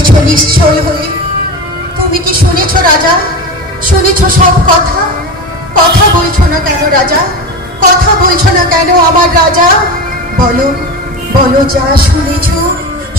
রয়েছ নিশ্চল হয়ে। তুমি কি শুনেছ রাজা? শুনেছ সব কথা? কথা বলছো না কেন রাজা? কথা বলছো না কেন আমার রাজা? বলো বলো, যা শুনেছ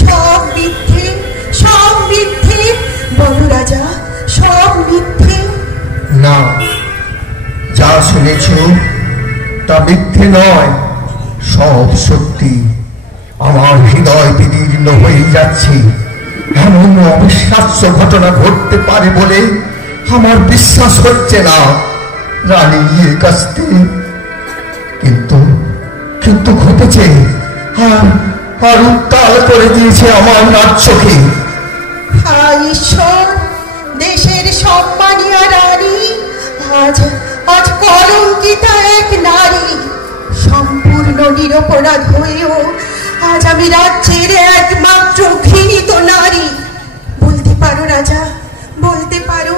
সব মিথ্যে, সব মিথ্যে। বলো রাজা, সব মিথ্যে। না, যা শুনেছ তা মিথ্যে নয়, সব সত্যি। আমার হৃদয় বিদীর্ণ হয়ে যাচ্ছে। এমন অবিশ্বাস্য ঘটনা ঘটতে পারে বলে আমার বিশ্বাস হচ্ছে না রানী কাস্তে। কিন্তু কিন্তু ঘটেছে, আর উত্তাল করে দিয়েছে আমার রাজ্যকে। হায় ঈশ্বর, দেশের সম্মানীয় রানী আজ আজ কলঙ্কিতা এক নারী। সম্পূর্ণ নিরপরাধ হয়েও আজ আমি রাজ্যের একমাত্র ঘৃণিত নারী। বলতে পারো রাজা, বলতে পারো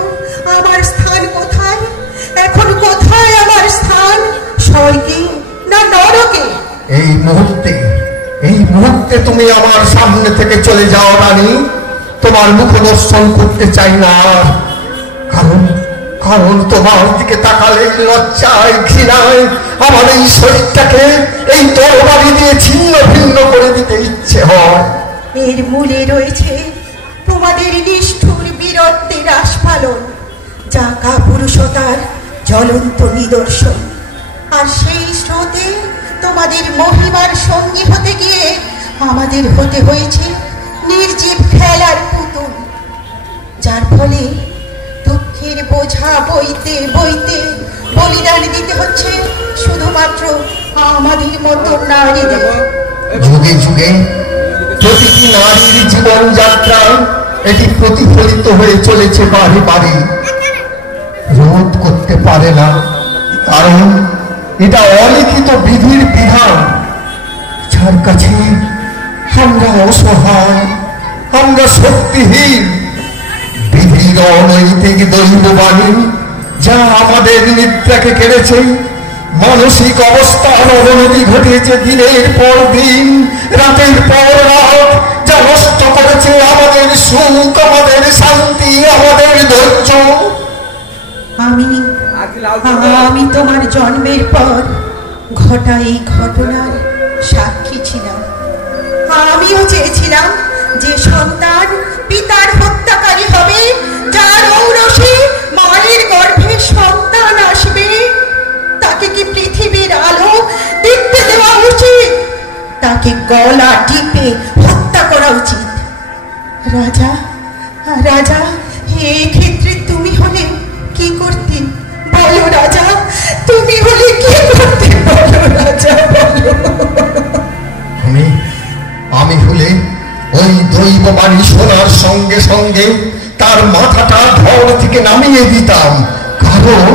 আমার স্থান কোথায়? এখন কোথায় আমার স্থান? স্বর্গে না নরকে? এই মুহূর্তে তুমি আমার সামনে থেকে চলে যাও রানী। তোমার মুখ দর্শন করতে চাই না, কারণ কারণ তোমার দিকে তাকালে লজ্জায় ঘৃণায় আমার এই শরীরটাকে এই তরবারি দিয়ে ছিন্ন ভিন্ন করে দিতে ইচ্ছে হয়। এর মূলে রয়েছে তোমাদের নিষ্ঠুর বীরত্বের আস্ফালন, যা কাপুরুষতার জ্বলন্ত নিদর্শন। আর সেই স্রোতে তোমাদের মহিমার সঙ্গী হতে গিয়ে আমাদের হতে হয়েছে নির্জীব খেলার পুতুল, যার ফলে দুঃখের বোঝা বইতে বইতে বলিদান দিতে হচ্ছে শুধুমাত্র আমাদের মতো নারীদের। যুগে যুগে প্রতিটি নারীর জীবন যাত্রায় এটি প্রতিফলিত হয়ে চলেছে বারে বারে। রোধ করতে পারে না, কারণ এটা অলিখিত বিধির বিধান, যার কাছে আমরা অসহায়, আমরা শক্তিহীন। বিধির অনৈতিক দৈববাণী যা আমাদের নিদ্রাকে কেড়েছে, মানসিক অবস্থার অবনতি ঘটিয়েছে দিনের পর দিন, রাতের পর রাত, যা নষ্ট করেছে আমাদের সুখ, আমাদের শান্তি, আমাদের ধৈর্য। আমি তোমার জন্মের পর ঘটা এই ঘটনার সাক্ষী ছিলাম। আমিও চেয়েছিলাম যে সন্তান পিতার হত্যাকারী হবে, যার ঔরসে মায়ের গর্ভে সন্তান আসবে। তাকে কি পৃথিবীর আলো দেখতে দেওয়া উচিত? তাকে গলা টিপে হত্যা করা উচিত। রাজা রাজা, এই ক্ষেত্রে তুমি হলে কি করতে? বলো রাজা, তুমি হলে কি করতে? বলো রাজা, বলো। আমি হলে ওই দৈববাণী শোনার সঙ্গে সঙ্গে তার মাথাটা ধর থেকে নামিয়ে দিতাম। কারণ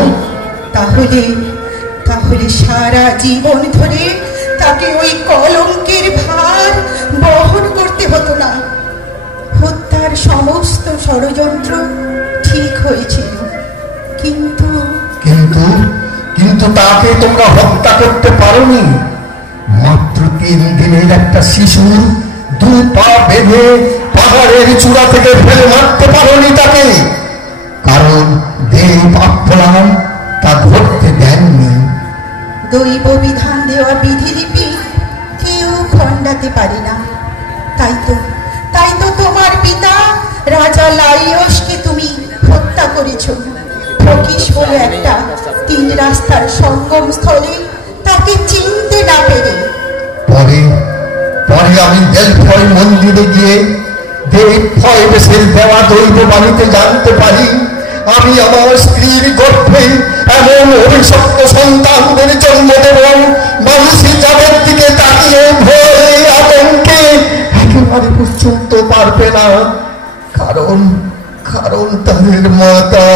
তাহলে সারা জীবন ধরে তাকে ওই কলঙ্কের ভার বহন করতে হতো না। হত্যার সমস্ত ষড়যন্ত্র ঠিক হয়েছিল, কিন্তু কিন্তু কিন্তু তাকে তোমরা হত্যা করতে পারোনি। মাত্র 3 দিনের একটা শিশু 2 পা বেঁধে পাহাড়ের চূড়া থেকে ফেলে মারতে পারোনি তাকে, কারণ দেব আপনার তা ধরতে দেননি। দৈব বিধান দেওয়া বিধিলিপি কেউ খণ্ডাতে পারে না। তাই তো তোমার পিতা রাজা লাইয়সকে তুমি হত্যা করেছ। ফকিস হলো একটা 3 রাস্তার সঙ্গম স্থলে, তাকে চিনতে না পেরে। পরে আমি ডেলফয় মন্দিরে গিয়ে দেবফয় বেশের দেওয়া দৈববাণীতে জানতে পারি আমি আমার স্ত্রীর গর্ভে এমন অভিশপ্ত সন্তানদের জন্ম দেব, মানুষই যাদের দিকে তাকিয়ে ভয়ে আতঙ্কে একেবারে পর্যন্ত পারবে না, কারণ তাদের মাতা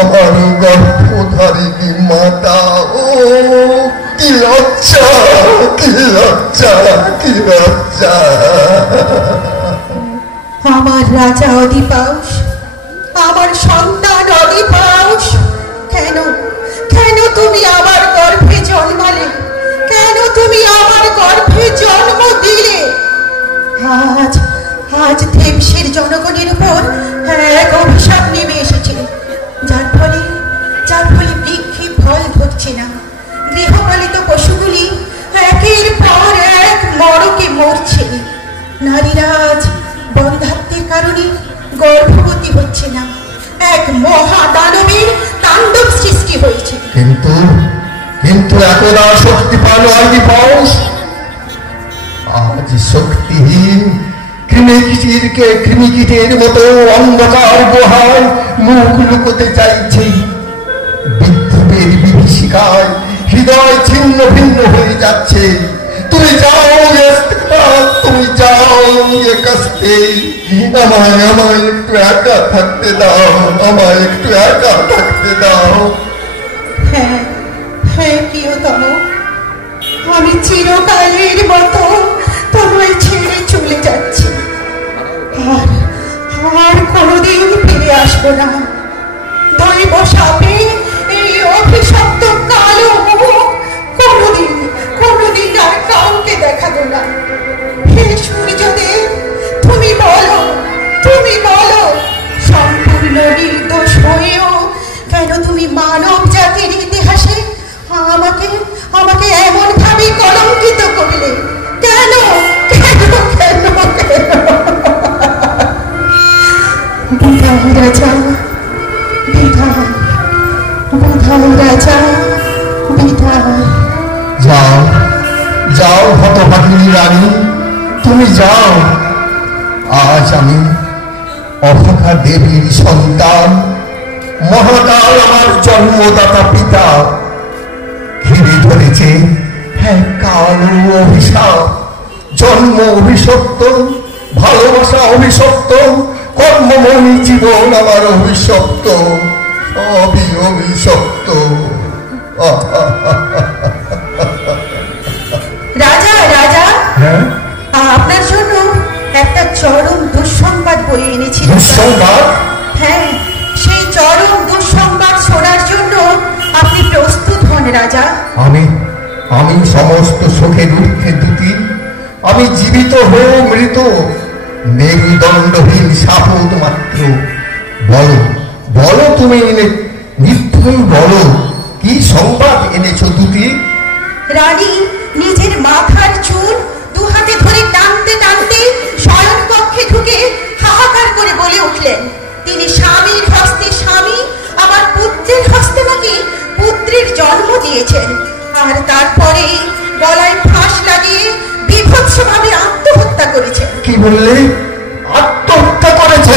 আমার গর্ভধারিণী মাতা। ও কি লজ্জা, কি লজ্জা, কি লজ্জা! আমার রাজা অধিপাউস, আমার সন্তান অধিপাউস, কেন তুমি আমার গর্ভে জন্মালে? কেন তুমি আমার গর্ভে জন্ম দিলে? আজ দেবসের জনক গর্ভবতী হচ্ছে না, এক মহা দানবের তাণ্ডব সৃষ্টি হয়েছে। কিন্তু কিন্তু একদা শক্তিপান হয়নি পৌষ, আজ শক্তিহীন কৃমিকীটের মতো অন্ধকার গুহায় মুখ লুকোতে চাইছে। বিদ্যুতের বিভীষিকায় হৃদয় ছিন্ন ভিন্ন হয়ে যাচ্ছে। তুমি যাও, তুমি যাও এ কাস্তে, আমায় একটু একা থাকতে দাও, আমায় একটু একা থাকতে দাও। হ্যাঁ হ্যাঁ প্রিয়তম, আমি চিরকালের মতো তোমায় ছেড়ে চলে যাচ্ছি, আর কোনোদিন ফিরে আসবো না। দৈব সাপে এই অভিশপ্ত কালো মুখ কোনোদিন আর কাউকে দেখাবো না। হে সূর্যদেব, তুমি বলো সম্পূর্ণ নির্দোষ হয়েও কেন তুমি মানব জাতির ইতিহাসে আমাকে এমন ভাবে কলঙ্কিত করলে? কেন কেন কেন কেন? বিদায় রাজা, বিদায় রাজা, বিদায়। যাও যাও হতভাগিনী রানী, তুমি যাও। আজ আমি অভাগা দেবীর সন্তান, মহাকাল আমার জন্মদাতা পিতা। ঘিরে ধরেছে হ্যাঁ কালো অভিশাপ, জন্ম অভিশপ্ত, ভালোবাসা অভিশপ্ত, কর্মময়ী জীবন আমার অভিশপ্ত, সবই অভিশপ্ত। রাজা রাজা, হ্যাঁ আপনার জন্য একটা চরম দুঃসংবাদ বয়ে এনেছি। দুঃসংবাদ? হ্যাঁ, সেই চরম দুঃসংবাদ শোনার জন্য আপনি প্রস্তুত হন রাজা। আমি সমস্ত সুখের ঊর্ধ্বে দুটি, আমি জীবিত হয়ে মৃত, মেরুদণ্ডহীন সাপদ মাত্র। বলো বলো, তুমি নিশ্চয়ই বলো, কি সংবাদ এনেছো দুটি? রানী নিজের মাথার চুল দু হাতে ধরে টানতে টানতে শয়ন কক্ষে ঢুকে হাহাকার করে বলে উঠলেন, তিনি স্বামীর হস্তে স্বামী, আমার পুত্রের হস্তে নাকি পুত্রের জন্ম দিয়েছেন, আর তারপরে গলায় ফাঁস লাগিয়ে বিভৎসভাবে আত্মহত্যা করেছেন। কি বললে? আত্মহত্যা করেছে?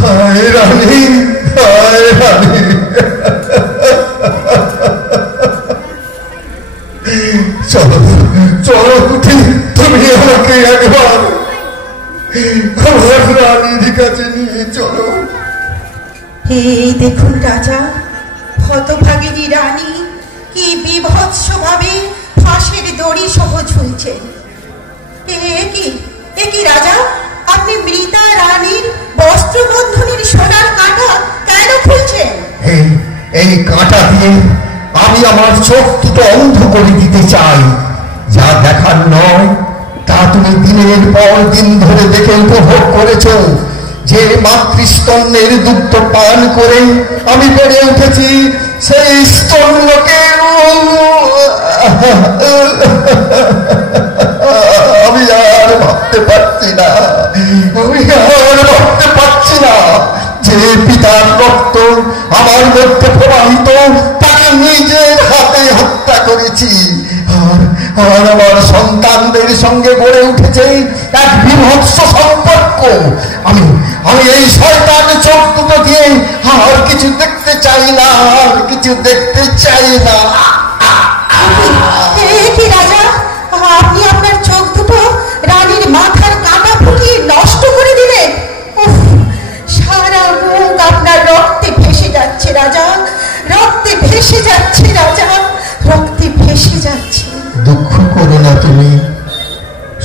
হায় রানী, হায় রানী, চলো চলো, তুমি আমাকে একবার আমার রানীর কাছে নিয়ে চলো। এই দেখুন রাজা, হতভাগিনী রানী কি বিভৎসভাবে ফাঁসের দড়ি সহ ঝুলছেন। এ কি রাজা, আপনি মৃতা রানীর বস্ত্রবন্ধনের সোনার কাঁটা কেন খুলছেন? এই কাঁটা দিয়ে আমি আমার চোখ দুটো অন্ধ করে দিতে চাই। যা দেখার নয় তা তুমি দিনের পর দিন ধরে দেখে উপভোগ করেছ। যে মাতৃস্তন্যের দুগ্ধ পান করে আমি বেড়ে উঠেছি, সেই স্তন্যকে আমি আর ভাবতে পারছি না, আমি আর ভাবতে পারছি না যে পিতার রক্ত আমার মধ্যে প্রবাহিত, তাকে নিজের হাতে হত্যা করেছি। আর আমার সন্তানদের সঙ্গে গড়ে উঠেছে এক বিভৎস সম্পর্ক। আমি এই শয়তান চোখ দুটো দিয়ে আর কিছু দেখতে চাই না, আর কিছু দেখতে চাই না। কি রাজা, আপনি আপনার চোখ দুটো রানীর মাথার কাঁটা ফুটিয়ে নষ্ট করে দিলেন। সারা মুখ আপনার রক্তে ভেসে যাচ্ছে রাজা, রক্তে ভেসে যাচ্ছে রাজা, রক্তে ভেসে যাচ্ছে। দুঃখ করো না তুমি,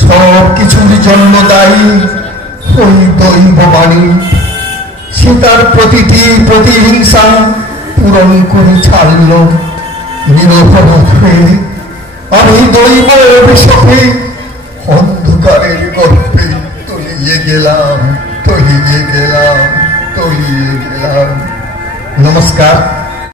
সব কিছুর জন্য দায়ী ওই দৈববাণী। সে তার প্রতিটি প্রতিহিংসা পূরণ করে ছাড়ল। নিরপরাধ হয়ে আমি দৈব অভিশাপে অন্ধকারের গর্ভে গেলাম, তলিয়ে গেলাম, তলিয়ে গেলাম। নমস্কার।